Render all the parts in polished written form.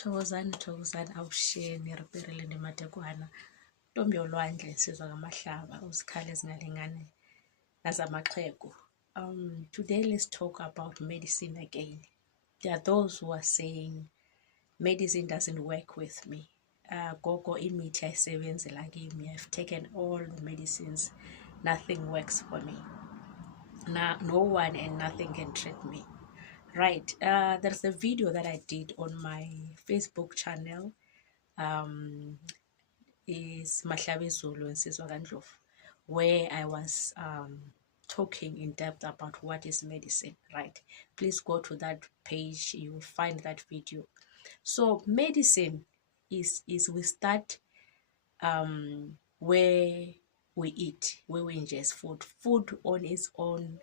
Thokozani awusheni riperile ndimadekwana ntombi yolwandle sizwa ngamahlaba uzikhali ezingalingane nazamaxhego. Today let's talk about medicine again. There are those who are saying medicine doesn't work with me. Gogo imithi ayisebenzela kimi. I've taken all the medicines, nothing works for me. No one and nothing can treat me. Right, there's a video that I did on my Facebook channel. Is Mahlabe Zulu and Sizwa kaNdlovu, where I was talking in depth about what is medicine. Right, please go to that page, you will find that video. So medicine is we start where we eat, where we ingest food on its own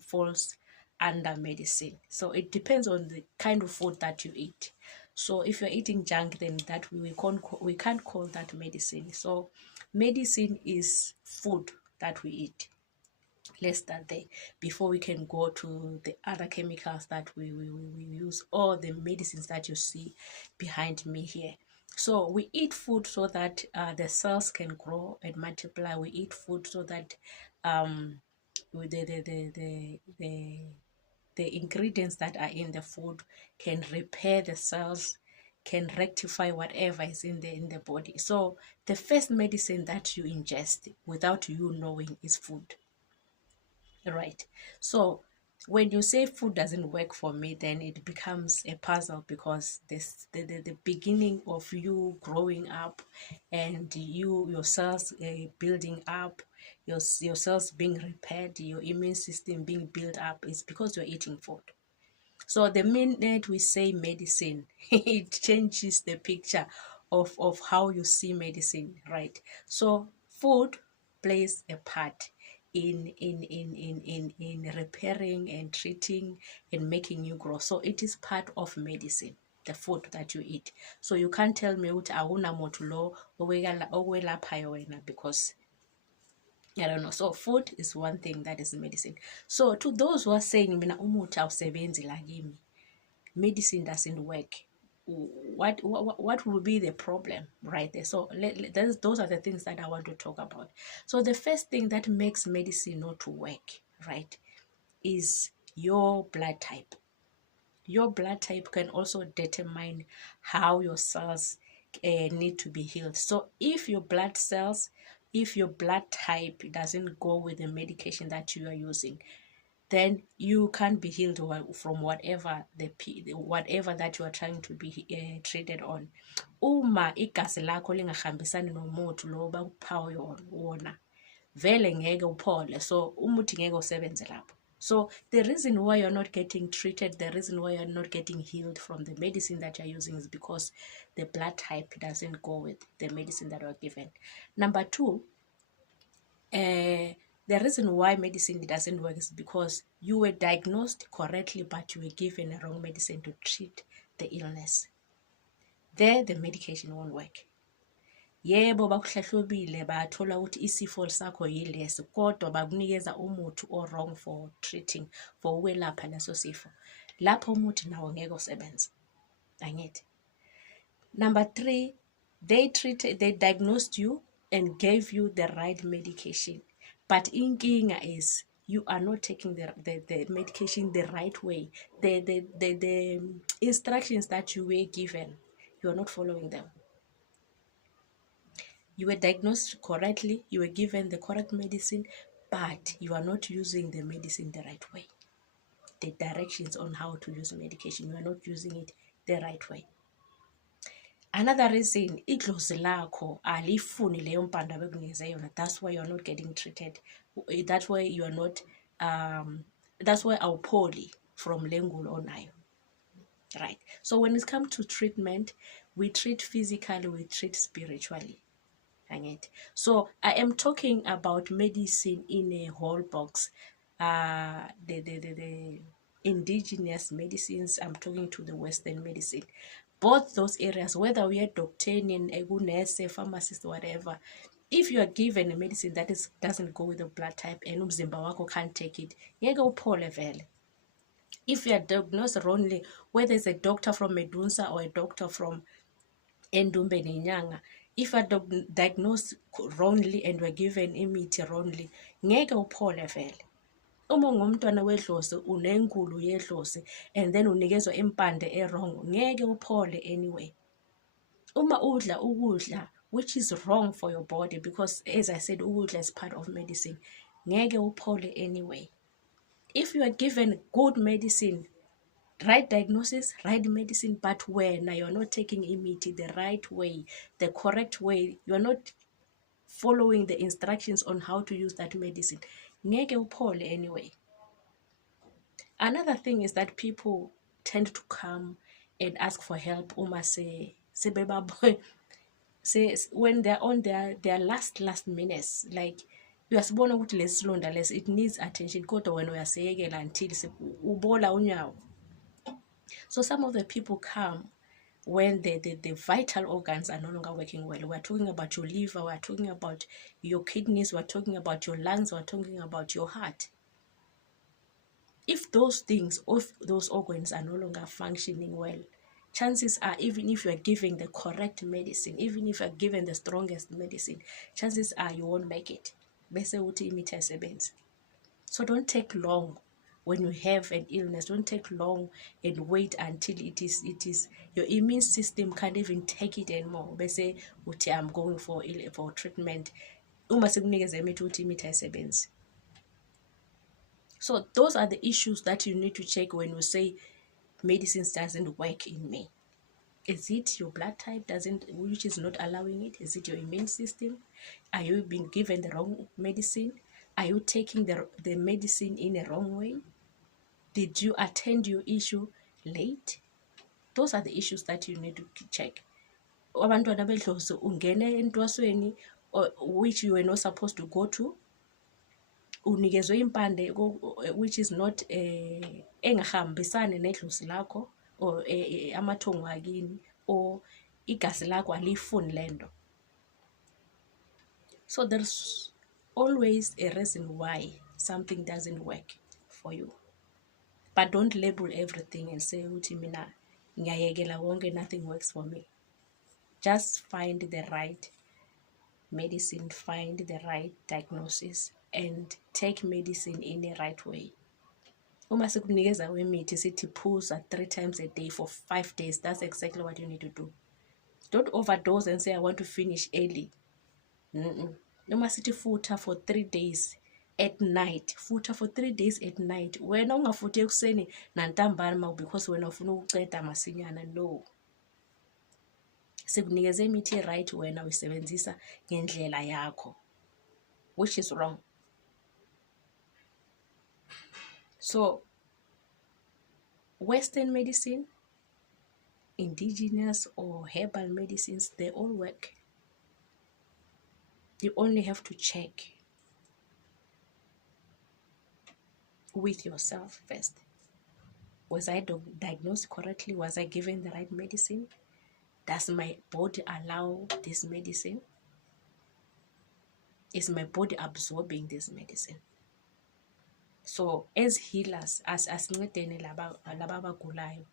falls under medicine. So it depends on the kind of food that you eat. So if you're eating junk, then that we can't call that medicine. So medicine is food that we eat. Let's start there before we can go to the other chemicals that we use, or the medicines that you see behind me here. So we eat food so that the cells can grow and multiply. We eat food so that the ingredients that are in the food can repair the cells, can rectify whatever is in the body. So the first medicine that you ingest without you knowing is food. Right. So when you say food doesn't work for me, then it becomes a puzzle, because the beginning of you growing up and your cells building up, your cells being repaired, your immune system being built up, is because you're eating food. So the minute we say medicine, it changes the picture of how you see medicine, right? So food plays a part in repairing and treating and making you grow. So it is part of medicine, the food that you eat. So you can't tell me ukuthi awunamuntu lo okwelaphayo wena, because I don't know. So food is one thing that is medicine. So to those who are saying mina umuthi awusebenzi la kimi, medicine doesn't work, what will be the problem right there? So those are the things that I want to talk about. So the first thing that makes medicine not to work, right, is your blood type. Your blood type can also determine how your cells need to be healed. So if your blood type doesn't go with the medication that you are using, then you can't be healed from whatever that you are trying to be treated on. Uma igazi lakho lingahambisani nomuthi lo bakuphayo wona, vele ngeke uphole. So umuthi ngeke usebenze lapho. So the reason why you're not getting treated, the reason why you're not getting healed from the medicine that you're using, is because the blood type doesn't go with the medicine that you're given. Number two, the reason why medicine doesn't work is because you were diagnosed correctly, but you were given a wrong medicine to treat the illness. There, the medication won't work. Yebo bakuhlahlobile bathola ukuthi isifo sakho yilesi, kodwa bakunikeza umuthi wrong for treating, for ukwelapha leso sifo. Lapho umuthi nawo ngeke usebenze. Angithi. Number three, they diagnosed you and gave you the right medication, but inkinga is you are not taking the medication the right way. The instructions that you were given, you are not following them. You were diagnosed correctly, you were given the correct medicine, but you are not using the medicine the right way. The directions on how to use medication, you are not using it the right way. Another reason, idlozi lakho alifuni leyo mpanda bekunikeze yona. That's why you are not getting treated. That's why you are not that's why awupholi from lengulo onayo. Right. So when it comes to treatment, we treat physically, we treat spiritually. So I am talking about medicine in a whole box. The indigenous medicines, I'm talking to the Western medicine. Both those areas, whether we are doctarian, a nurse, a pharmacist, whatever, if you are given a medicine that doesn't go with the blood type and umzimba wako can't take it, ngeke uphole vele. If you are diagnosed wrongly, whether it's a doctor from Medunsa or a doctor from Endumbe Nyanga, if you are diagnosed wrongly and were given imithi wrongly, ngeke uphole vele. Uma ngumntwana wedlozi unenkulu yedlozi and then unikezwa impande wrong, ngeke uphole anyway. Uma udla ukudla which is wrong for your body, because as I said, ukudla is part of medicine, ngeke uphole anyway. If you are given good medicine, right diagnosis, right medicine, but when you're not taking imithi the right way, the correct way, you're not following the instructions on how to use that medicine, ngeke uphole anyway. Another thing is that people tend to come and ask for help uma when they're on their last minutes, like uyasibona ukuthi lesilonda lesi it needs attention, kodwa wena uyasiyekela until ubola unyawo. So some of the people come when the vital organs are no longer working well. We're talking about your liver, we're talking about your kidneys, we're talking about your lungs, we're talking about your heart. If those things, if those organs are no longer functioning well, chances are, even if you are giving the correct medicine, even if you are given the strongest medicine, chances are you won't make it. Bese uthi imithi ayisebenzi. So don't take long when you have an illness. Don't take long and wait until it is your immune system can't even take it anymore. Bese uthi I'm going for treatment. Uma sekunikeza imithi uthi imithi ayisebenzi. So those are the issues that you need to check when you say medicine doesn't work in me. Is it your blood type which is not allowing it? Is it your immune system? Are you being given the wrong medicine? Are you taking the medicine in a wrong way? Did you attend your issue late? Those are the issues that you need to check. Abantwana bedlozi ungene entwasweni which you were not supposed to go to. Unikezwe impande which is not engahambisani nedlozi lakho, or amathongo akini, or igazi lakho alifuni lento. So there's always a reason why something doesn't work for you. But don't label everything and say uthi mina ngiyayekela wonke, nothing works for me. Just find the right medicine, find the right diagnosis, and take medicine in the right way. Uma sekunikeza wemithi sithi phuza 3 times a day for 5 days, that's exactly what you need to do. Don't overdose and say I want to finish early. Uma sithi futha for 3 days at night, futha for 3 days at night. Wena ungafuthi ekuseni nantambama because wena ufuna ukuceda masinyana, no. Sekunikeze imithi right wena uyisebenzisa ngendlela yakho, which is wrong. So Western medicine, indigenous or herbal medicines, they all work. You only have to check with yourself first. Was I diagnosed correctly? Was I given the right medicine? Does my body allow this medicine? Is my body absorbing this medicine? So as healers, as ncedeni laba abagulayo,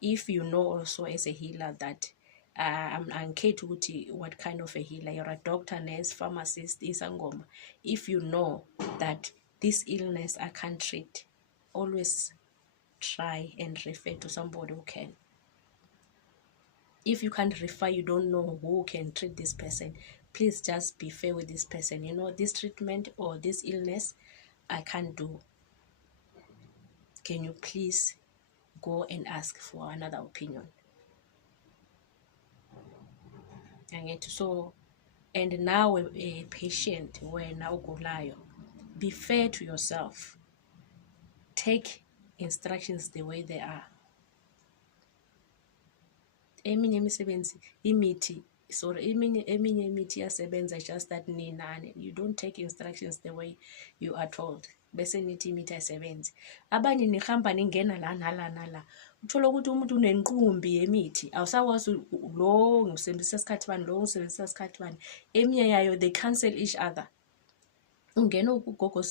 if you know also as a healer that angikhethi ukuthi what kind of a healer, you're a doctor, nurse, pharmacist, isangoma, if you know that this illness I can't treat, always try and refer to somebody who can. If you can't refer, you don't know who can treat this person, please just be fair with this person. You know, this treatment or this illness I can't do. Can you please go and ask for another opinion? So, and now a patient when now ugulayo, be fair to yourself. Take instructions the way they are. Eminye imisebenzi imithi, sorry, eminye imithi yasebenza just that ninane. You don't take instructions the way you are told. Bese nithi imithi ayisebenzi. Abanye nihamba ningena la nala nala. Uthola ukuthi umuntu unenqumbi yemithi. Awusakwazi lo ngisebenzisa isikhathi bani, lo ngisebenzisa isikhathi bani. Eminye yayo they cancel each other. ungena kugogo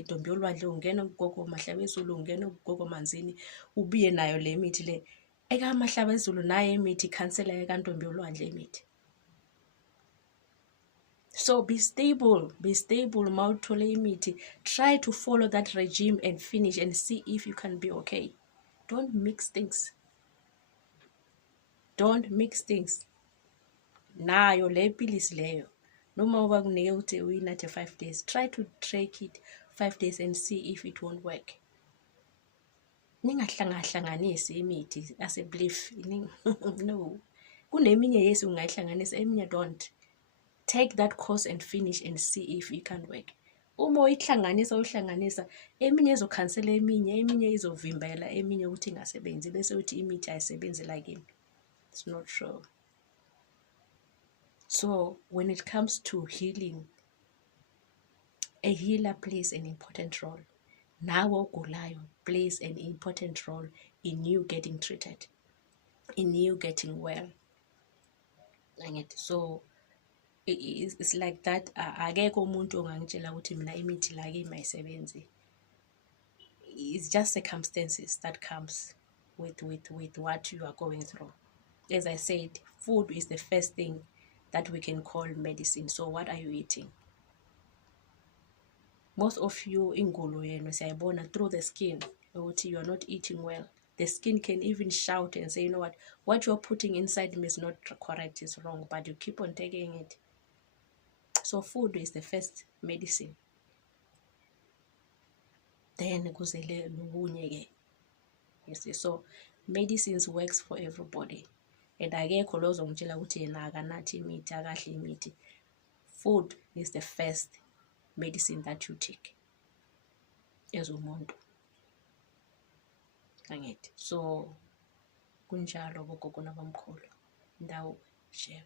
Ntombi Yolwandle, ungena kugogo Mahlabezulu, ungena kugogo Manzini, ubuye nayo le mithi le. Eka Mahlabezulu nayo imithi ikhansela eka Ntombi Yolwandle imithi. So be stable mawuthole imithi. Try to follow that regime and finish and see if you can be okay. Don't mix things. Don't mix things. Nayo le pilisi leyo, noma bakunike ukuthi uyinathe 5 days, try to track it 5 days and see if it won't work. Ningahlangahlanganisi imithi as a belief. No. Kuneminye yes ungayihlanganisa, eminye don't. Take that course and finish and see if it can work. Uma uyihlanganisa, eminye izokhansela eminye izovimbela eminye ukuthi ingasebenzi bese uthi imithi ayisebenzi lakini. It's not true. So when it comes to healing, a healer plays an important role. Nawe ogulayo plays an important role in you getting treated, in you getting well. So it's like that. Akekho umuntu ongangitshela ukuthi mina imithi la kimi ayisebenzi. It's just circumstances that comes with what you are going through. As I said, food is the first thing that we can call medicine. So what are you eating? Most of you ingulo yenu siyayibona through the skin ukuthi you are not eating well. The skin can even shout and say, you know what you are putting inside me is not correct, it's wrong, but you keep on taking it. So food is the first medicine. Then kuzele lobunye ke. You see, so medicines works for everybody. And akekho lo ozongitshela ukuthi yena akanathi imithi, akadli imithi. Food is the first medicine that you take as umuntu. Angithi. So kunjalo bogogo nabamkhulu. Ndawo share.